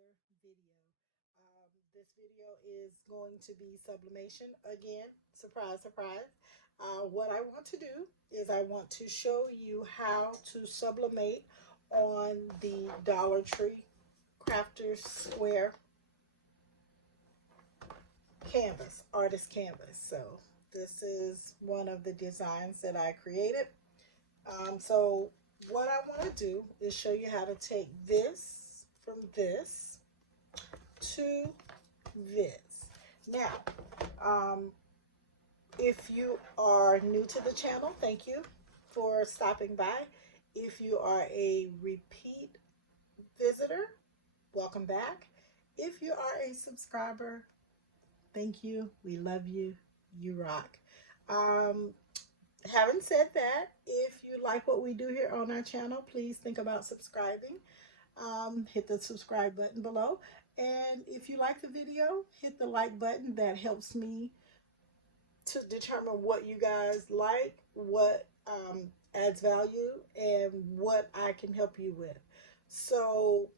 another video. This video is going to be sublimation again. Surprise, surprise. What I want to do is I want to show you how to sublimate on the Dollar Tree Crafters Square canvas, artist canvas. So this is one of the designs that I created. So what I want to do is show you how to take this from this to this. Now, if you are new to the channel, thank you for stopping by. If you are a repeat visitor, welcome back. If you are a subscriber, thank you. We love you. You rock. Having said that, if you like what we do here on our channel, please think about subscribing. Hit the subscribe button below. And if you like the video, hit the like button. That helps me to determine what you guys like, what adds value, and what I can help you with. So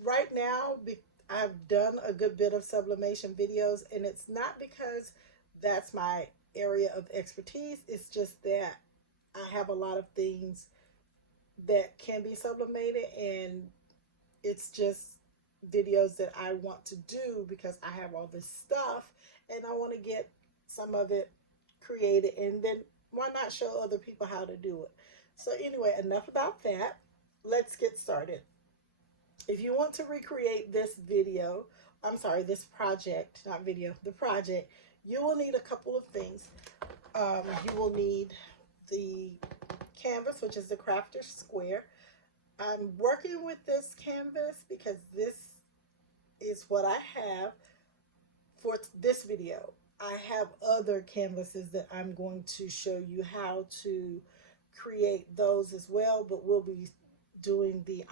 right now, I've done a good bit of sublimation videos, and it's not because that's my area of expertise. It's just that I have a lot of things that can be sublimated, and it's just videos that I want to do because I have all this stuff and I want to get some of it created, and then why not show other people how to do it. So anyway, enough about that. Let's get started. If you want to recreate this video, this project, not video, the project, you will need a couple of things. You will need the canvas, which is the Crafters Square. I'm working with this canvas because this is what I have for this video. I have other canvases that I'm going to show you how to create those as well, but we'll be doing the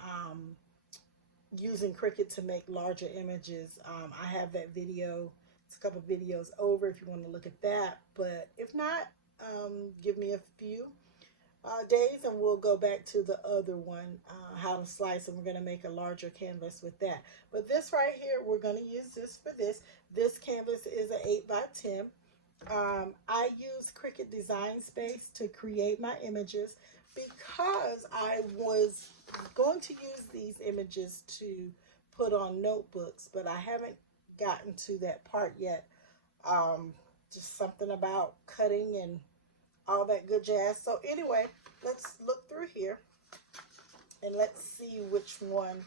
using Cricut to make larger images. I have that video. It's a couple videos over if you want to look at that, but if not, give me a few days and we'll go back to the other one, how to slice, and we're going to make a larger canvas with that. But this right here, we're going to use this for this. This canvas is an 8x10. I use Cricut Design Space to create my images because I was going to use these images to put on notebooks, but I haven't gotten to that part yet. Just something about cutting and all that good jazz. So anyway, let's look through here and let's see which one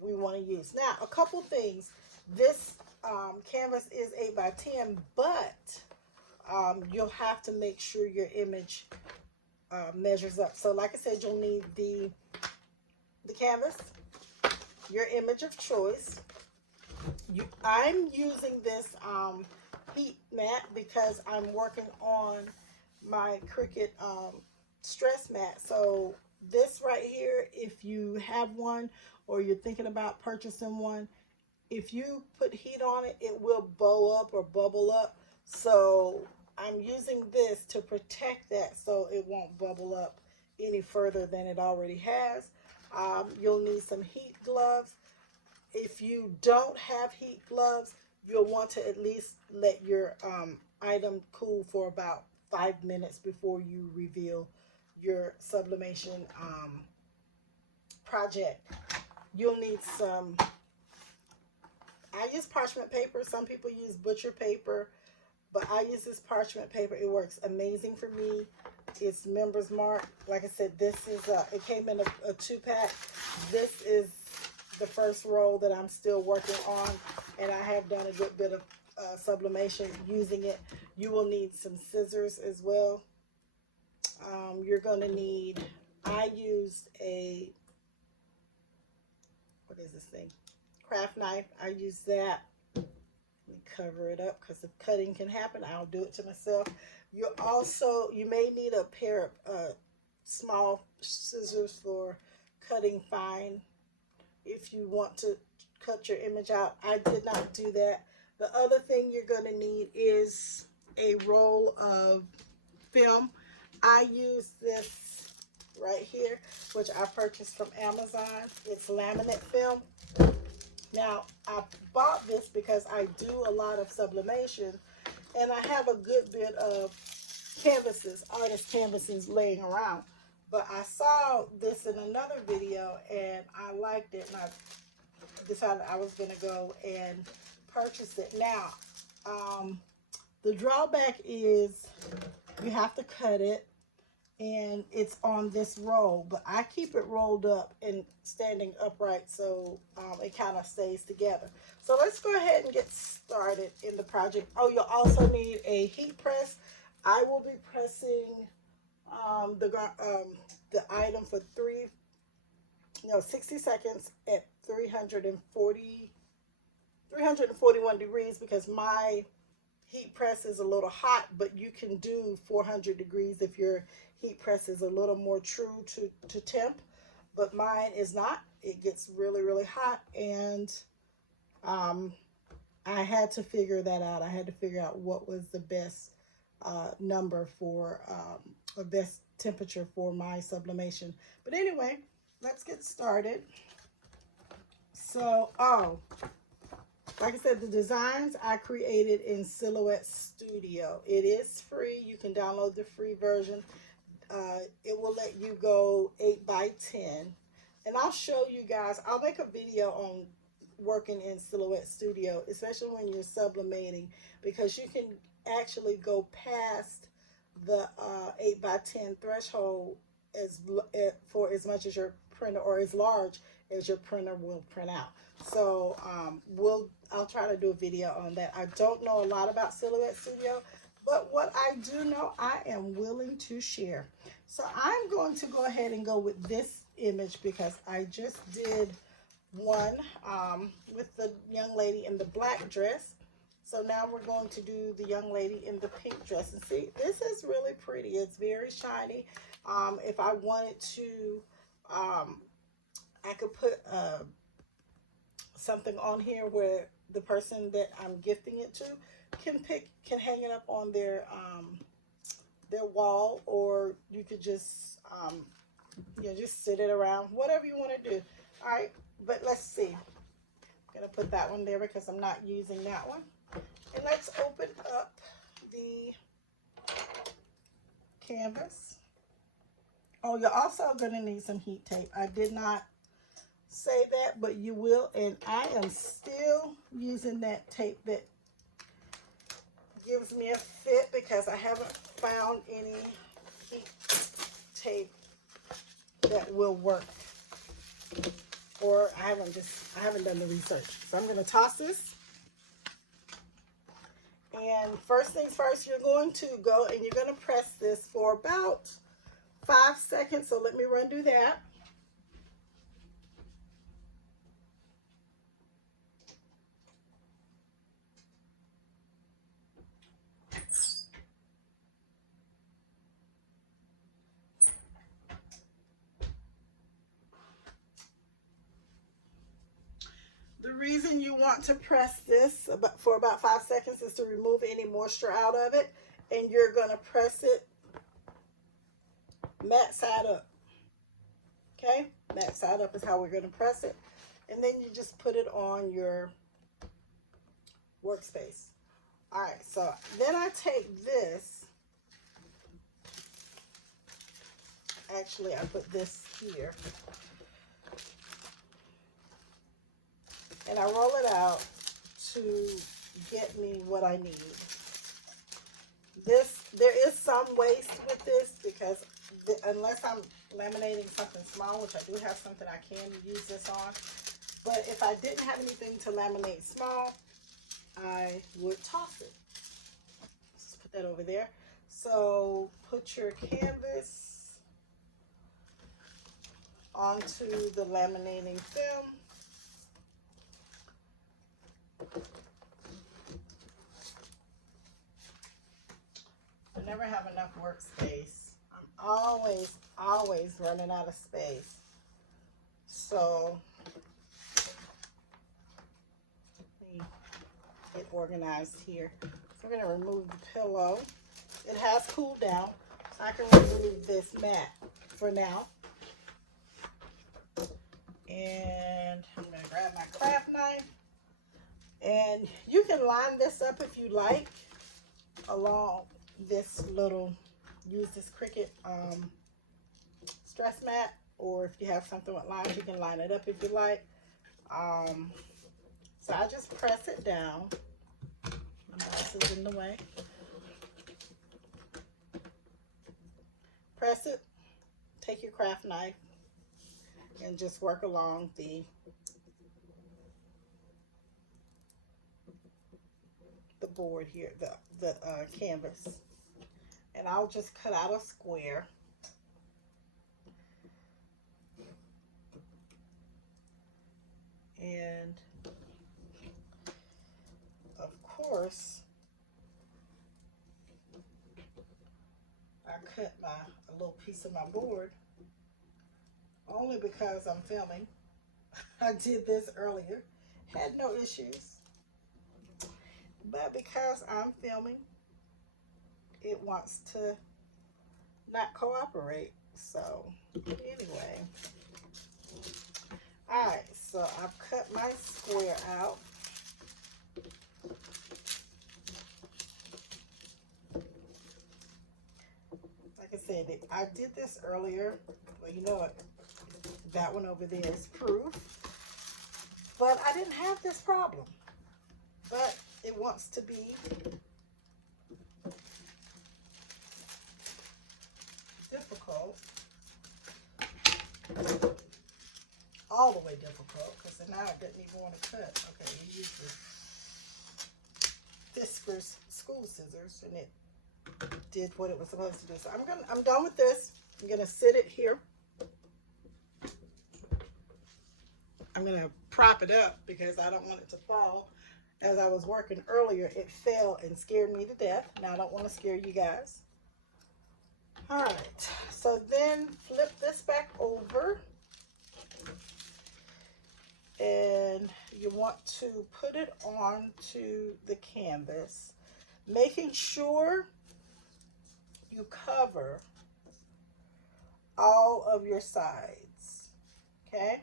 we want to use. Now, a couple things. This canvas is 8x10, but you'll have to make sure your image measures up. So like I said, you'll need the canvas, your image of choice. I'm using this heat mat because I'm working on my Cricut stress mat. So this right here, if you have one or you're thinking about purchasing one, if you put heat on it, it will bow up or bubble up. So I'm using this to protect that so it won't bubble up any further than it already has. You'll need some heat gloves. If you don't have heat gloves, you'll want to at least let your item cool for about 5 minutes before you reveal your sublimation project. You'll need some, I use parchment paper. Some people use butcher paper, but I use this parchment paper. It works amazing for me. It's Members Mark. Like I said, this is it came in a 2-pack. This is the first roll that I'm still working on, and I have done a good bit of sublimation using it. You will need some scissors as well. You're going to need, I used a, what is this thing? Craft knife. I use that. Let me cover it up because if cutting can happen, I'll do it to myself. You may need a pair of small scissors for cutting fine if you want to cut your image out. I did not do that. The other thing you're going to need is a roll of film. I use this right here, which I purchased from Amazon. It's laminate film. Now, I bought this because I do a lot of sublimation, and I have a good bit of canvases, artist canvases laying around. But I saw this in another video, and I liked it, and I decided I was going to go and purchase it. Now, the drawback is you have to cut it, and it's on this roll, but I keep it rolled up and standing upright so it kind of stays together. So let's go ahead and get started in the project. Oh, you'll also need a heat press. I will be pressing the item for 60 seconds at 341 degrees, because my heat press is a little hot, but you can do 400 degrees if your heat press is a little more true to temp, but mine is not. It gets really, really hot, and I had to figure that out. I had to figure out what was the best number for a best temperature for my sublimation. But anyway, let's get started. So, like I said, the designs I created in Silhouette Studio. It is free. You can download the free version. It will let you go 8 by 10. And I'll show you guys, I'll make a video on working in Silhouette Studio, especially when you're sublimating, because you can actually go past the 8 by 10 threshold for as much as your printer, or as large as your printer will print out. So I'll try to do a video on that. I don't know a lot about Silhouette Studio, but what I do know, I am willing to share. So I'm going to go ahead and go with this image because I just did one with the young lady in the black dress. So now we're going to do the young lady in the pink dress. And see, this is really pretty. It's very shiny. If I wanted to, I could put something on here where the person that I'm gifting it to can hang it up on their wall, or you could just just sit it around, whatever you want to do. All right, but let's see. I'm gonna put that one there because I'm not using that one. And let's open up the canvas. Oh, you're also gonna need some heat tape. I did not say that, but you will, and I am still using that tape that gives me a fit because I haven't found any heat tape that will work, or I haven't done the research. So I'm going to toss this, and first things first, you're going to go and you're going to press this for about 5 seconds. So let me run do that. The reason you want to press this for about 5 seconds is to remove any moisture out of it, and you're going to press it mat side up. Okay, mat side up is how we're going to press it, and then you just put it on your workspace. All right, so then I take this. Actually, I put this here. And I roll it out to get me what I need. There is some waste with this because unless I'm laminating something small, which I do have something I can use this on, but if I didn't have anything to laminate small, I would toss it. Just put that over there. So put your canvas onto the laminating film. I never have enough workspace. I'm always running out of space. So let me get organized here. So we're going to remove the pillow. It has cooled down, so I can remove this mat for now. And I'm going to grab my craft knife. And you can line this up if you like along this little, use this Cricut stress mat, or if you have something with lines, you can line it up if you like. So I just press it down. My mouse is in the way. Press it, take your craft knife, and just work along the board here, the canvas. And I'll just cut out a square. And of course, I cut a little piece of my board only because I'm filming. I did this earlier, had no issues, but because I'm filming, it wants to not cooperate. So anyway, all right, so I've cut my square out. Like I said, I did this earlier. Well, you know what? That one over there is proof. But I didn't have this problem. But it wants to be difficult. All the way difficult, because now I didn't even want to cut. Okay, you use the Fiskars school scissors, and it did what it was supposed to do. So I'm done with this. I'm gonna sit it here. I'm gonna prop it up because I don't want it to fall. As I was working earlier, it fell and scared me to death. Now I don't want to scare you guys. All right, so then flip this back over. And you want to put it onto the canvas, making sure you cover all of your sides, okay?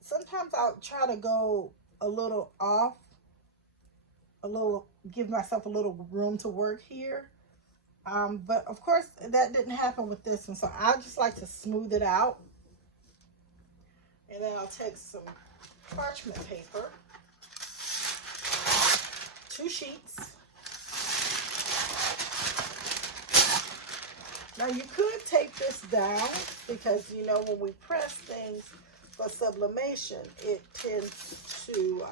Sometimes I'll try to go a little off, give myself a little room to work here. But of course that didn't happen with this one, so I just like to smooth it out. And then I'll take some parchment paper, 2 sheets. Now you could take this down because, you know, when we press things for sublimation, it tends to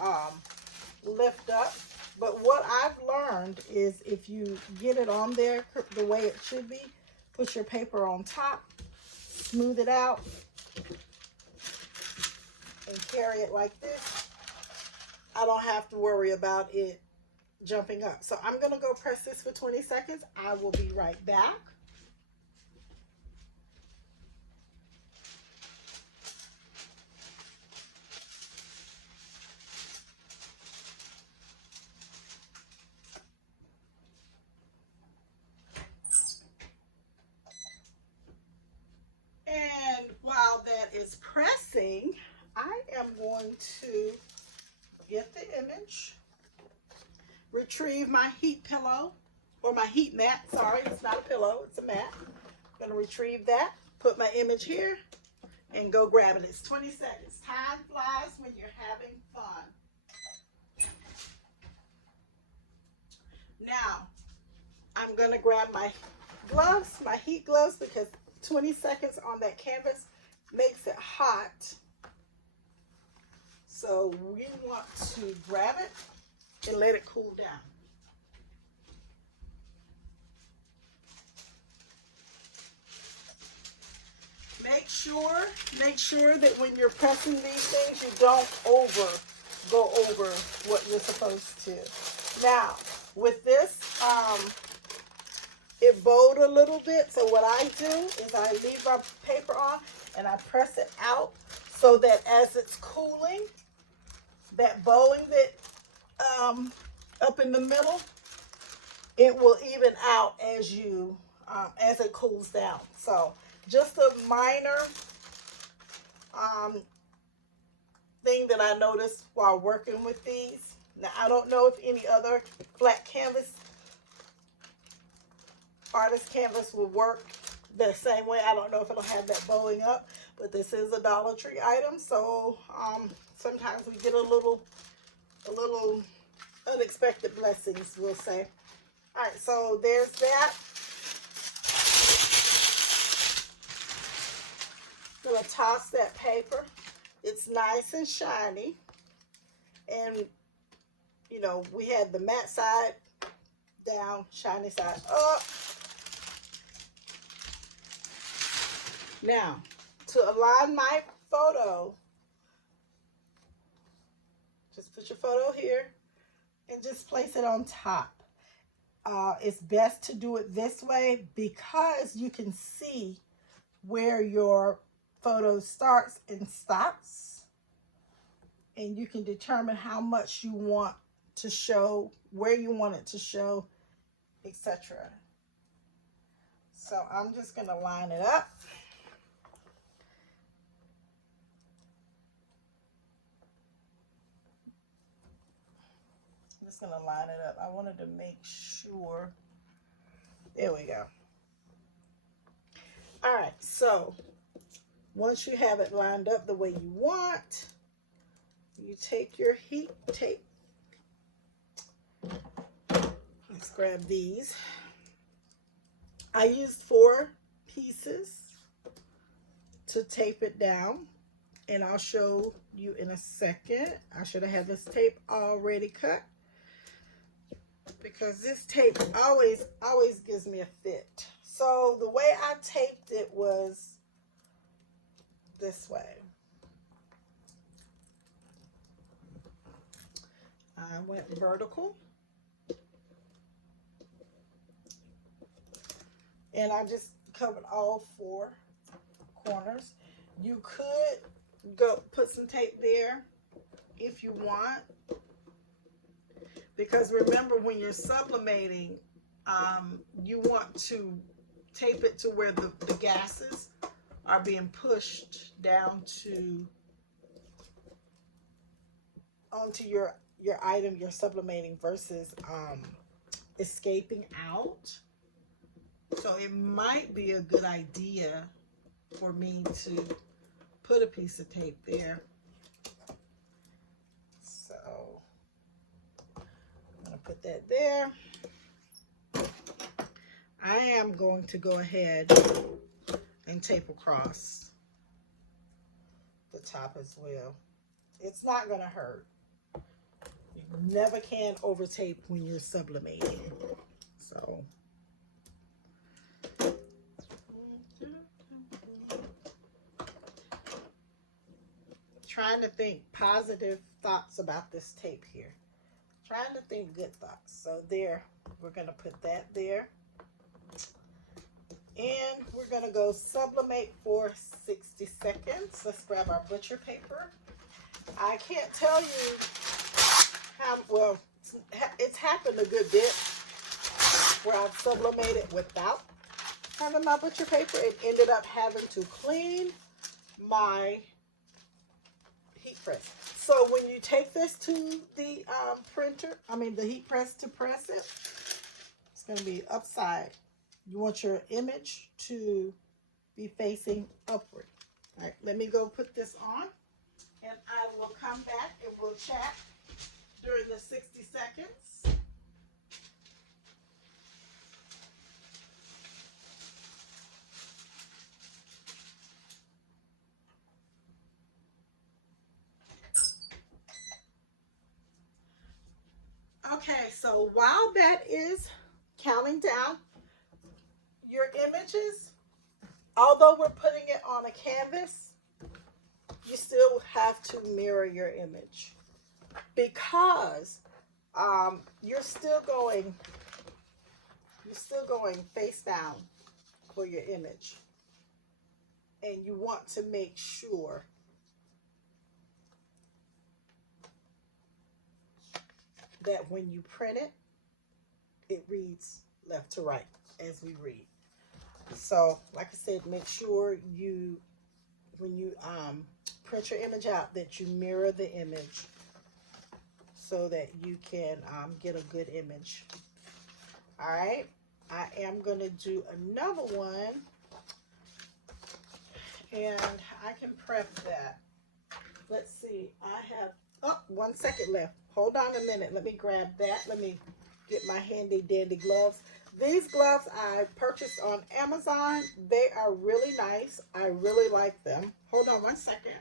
lift up. But what I've learned is if you get it on there the way it should be, put your paper on top, smooth it out, and carry it like this, I don't have to worry about it jumping up. So I'm going to go press this for 20 seconds. I will be right back. And while that is pressing, I am going to get the image, retrieve my heat pillow, or my heat mat. Sorry, it's not a pillow, it's a mat. I'm going to retrieve that, put my image here, and go grab it. It's 20 seconds. Time flies when you're having fun. Now, I'm going to grab my gloves, my heat gloves, because 20 seconds on that canvas makes it hot. So we want to grab it and let it cool down. Make sure that when you're pressing these things, you don't go over what you're supposed to. Now, with this, it bowed a little bit. So what I do is I leave my paper on and I press it out so that as it's cooling, that bowing that up in the middle, it will even out as you as it cools down. So just a minor thing that I noticed while working with these. Now, I don't know if any other flat canvas, artist canvas will work the same way. I don't know if it'll have that bowing up, but this is a Dollar Tree item, so sometimes we get a little unexpected blessings, we'll say. All right, so there's that. Gonna toss that paper. It's nice and shiny, and you know, we had the matte side down, shiny side up. Now, to align my photo, just put your photo here and just place it on top. It's best to do it this way because you can see where your photo starts and stops, and you can determine how much you want to show, where you want it to show, etc. So I'm just going to line it up. I'm just going to line it up. I wanted to make sure. There we go. All right, so once you have it lined up the way you want, you take your heat tape. Let's grab these. I used 4 pieces to tape it down, and I'll show you in a second. I should have had this tape already cut because this tape always gives me a fit. So the way I taped it was this way. I went vertical, and I just covered all 4 corners. You could go put some tape there if you want, because remember, when you're sublimating, you want to tape it to where the gases are being pushed down to onto your item you're sublimating versus escaping out. So it might be a good idea for me to put a piece of tape there. So I'm going to put that there. I am going to go ahead and tape across the top as well. It's not going to hurt. You never can over tape when you're sublimating. So trying to think positive thoughts about this tape here. Trying to think good thoughts. So there, we're going to put that there. And we're going to go sublimate for 60 seconds. Let's grab our butcher paper. I can't tell you how, well, it's happened a good bit where I've sublimated without having my butcher paper. It ended up having to clean my heat press. So when you take this to the the heat press to press it, it's going to be upside. You want your image to be facing upward. All right, let me go put this on, and I will come back and we'll chat during the 60 seconds. Okay, so while that is counting down, your images, although we're putting it on a canvas, you still have to mirror your image, because you're still going face down for your image, and you want to make sure that when you print it, it reads left to right as we read. So like I said, make sure you when you print your image out, that you mirror the image so that you can get a good image. All right, I am going to do another one, and I can prep that. Let's see, I have, oh, 1 second left. Hold on a minute. Let me grab that. Let me get my handy dandy gloves. These gloves I purchased on Amazon. They are really nice. I really like them. Hold on 1 second.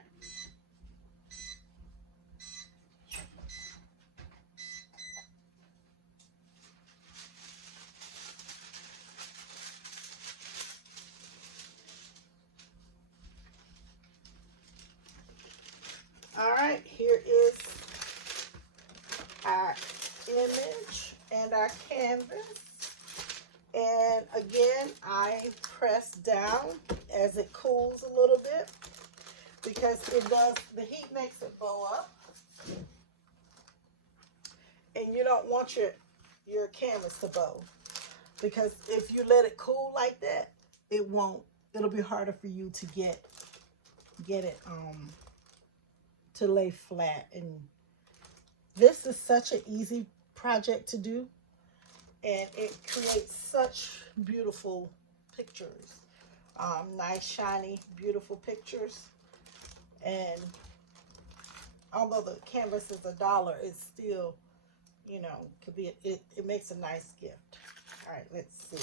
All right, here is our image and our canvas. And again, I press down as it cools a little bit, because it does, the heat makes it bow up. And you don't want your canvas to bow, because if you let it cool like that, it won't, it'll be harder for you to get it to lay flat. And this is such an easy project to do, and it creates such beautiful pictures, nice shiny beautiful pictures. And although the canvas is $1, it's still, you know, could be, it makes a nice gift. All right, let's see.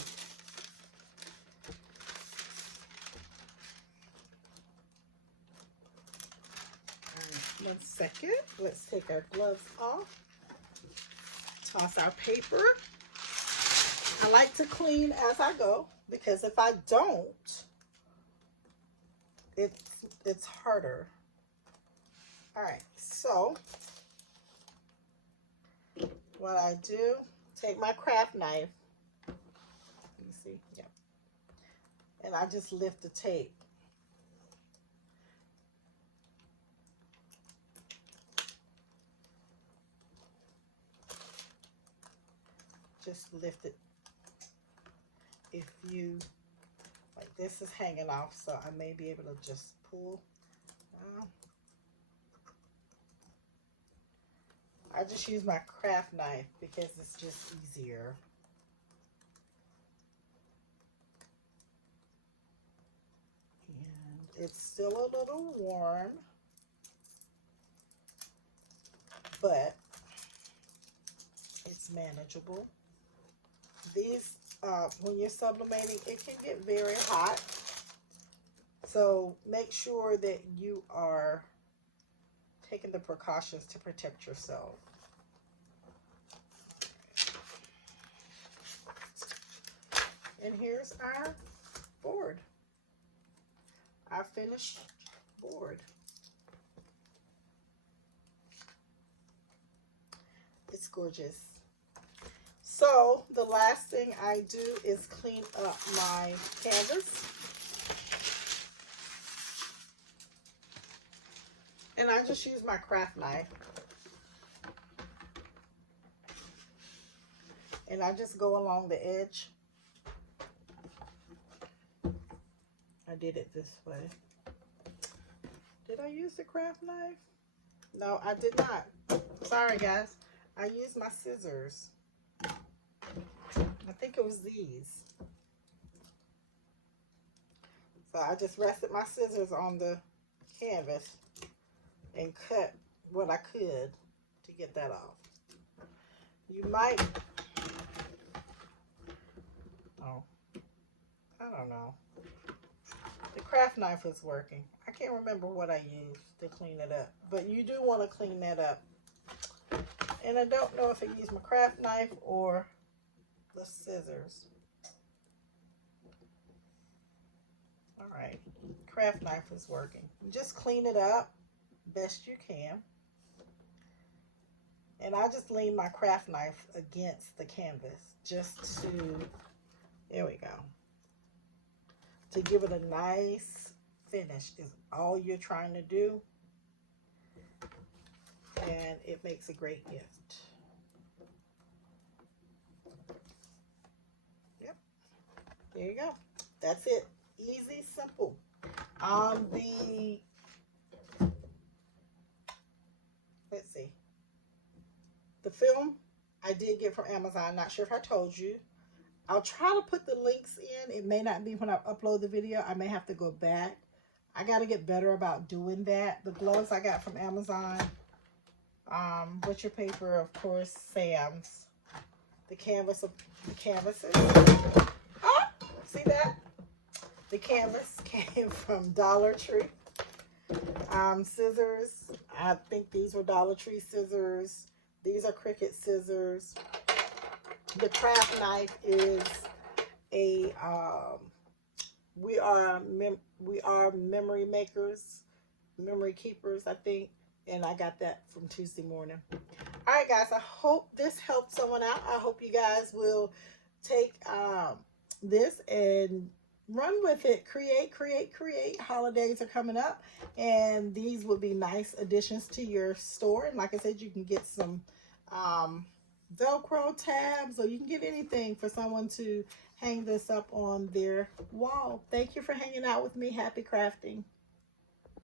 All right, 1 second. Let's take our gloves off. Toss our paper. I like to clean as I go, because if I don't, it's harder. All right, so what I do, take my craft knife. You see, yeah, and I just lift the tape. Just lift it. If you, like, this is hanging off, so I may be able to just pull. I just use my craft knife because it's just easier. And it's still a little warm, but it's manageable. These, when you're sublimating, it can get very hot. So make sure that you are taking the precautions to protect yourself. And here's our board, our finished board. It's gorgeous. So the last thing I do is clean up my canvas. And I just use my craft knife. And I just go along the edge. I did it this way. Did I use the craft knife? No, I did not. Sorry, guys. I used my scissors. I think it was these. So I just rested my scissors on the canvas and cut what I could to get that off. You might, oh, I don't know. The craft knife is working. I can't remember what I used to clean it up, but you do want to clean that up. And I don't know if I used my craft knife or the scissors. All right, craft knife is working. Just clean it up best you can. And I just lean my craft knife against the canvas just to, there we go, to give it a nice finish is all you're trying to do. And it makes a great gift. Yep, there you go. That's it. Easy, simple. The, let's see, the film I did get from Amazon. Not sure if I told you. I'll try to put the links in. It may not be when I upload the video. I may have to go back. I got to get better about doing that. The gloves I got from Amazon. Butcher paper, of course, Sam's. The canvases. Ah, see that? The canvas came from Dollar Tree. Scissors. I think these were Dollar Tree scissors. These are Cricut scissors. The craft knife is a we are memory makers, memory keepers, I think, and I got that from Tuesday morning. All right, guys, I hope this helped someone out. I hope you guys will take this and run with it. Create. Holidays are coming up, and these would be nice additions to your store. And like I said, you can get some Velcro tabs, or you can get anything for someone to hang this up on their wall. Thank you for hanging out with me. Happy crafting.